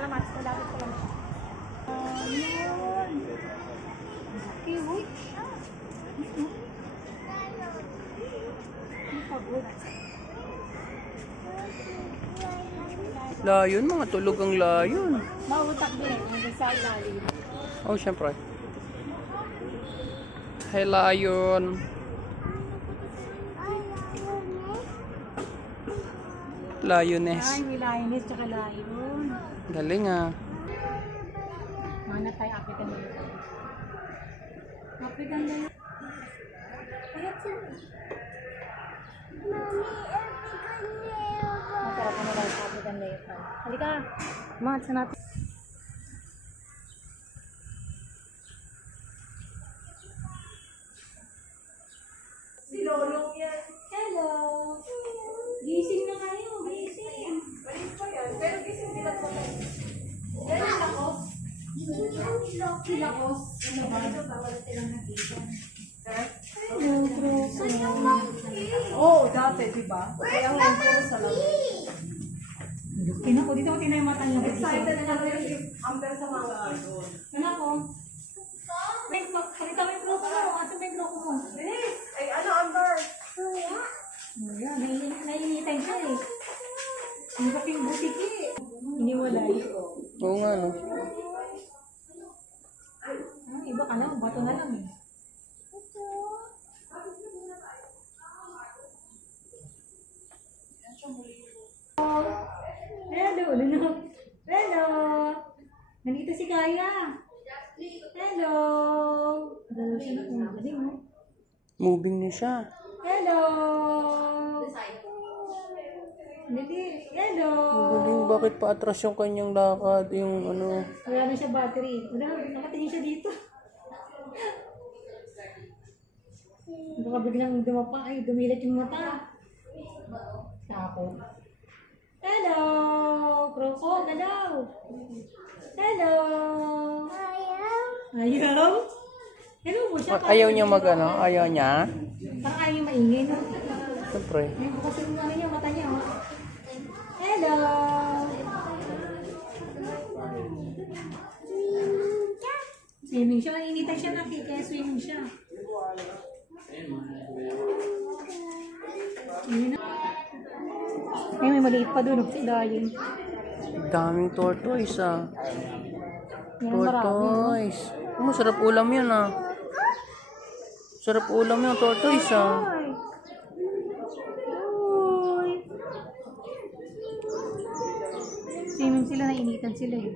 Kalamat, malapit ko lang siya. Ayun. Cute. Pagod. Layon, mga tulog ang layon. Mautak din hanggang sa ilalim. Oh, syempre. Hey, layon. Lioness. Ay, may lioness tsaka lion. Galing ah. Mana tayo, African Lion. African Lion. Masarap na lang sa African Lion. Halika, mahal sa natin. Si Lolong yan. Hello. Gising na kayo, gising. Balik pa yan, pero gising din ako. Yan ang lakos. Lakos. Ano ba? Ito ba? Wala silang nakita. Hello, Troso. Oo, dati, di ba? Kaya ngayon puro sa laro. Tinako, dito ko tinay mata niya. Excited na lang yung amber sa mga doon. Tinako. Pakita mo yung Troso mo. Asa ba yung Troso mo? Ay, ano, amber? Ayan, naiinitan siya eh. Ang kaping butik eh. Iniwalay. Oo nga, no? Iba ka na, bato na lang eh. Hello, hello. Hello. Nandito si Kaya. Hello. Moving na siya. Hello. Dali. Hello. Galing, bakit pa atras yung kanyang lakad? Yung ano... Wala na siya battery. Wala, nakatingin siya dito. Baka biglang dumapa. Ay, dumilat yung mata. Takot. Hello. Croco, hello. Hello. Ayaw. Hello mo siya. Ayaw niya mag-ano? Ayaw niya? Parang ayaw niya maingin. Siyempre. Ay, bukas yung ano niya, mata niya. Oh. Hello. Swimming siya. Initan siya na kaya swimming siya. Ay, may maliit pa doon. Si Dayin. Daming tortoise ah. Yan, marami. Tortoise. Masarap ulam yun ah. Sarap ulam yung tortoise ah. Ay. Uy. Swimming sila, nainitan sila eh.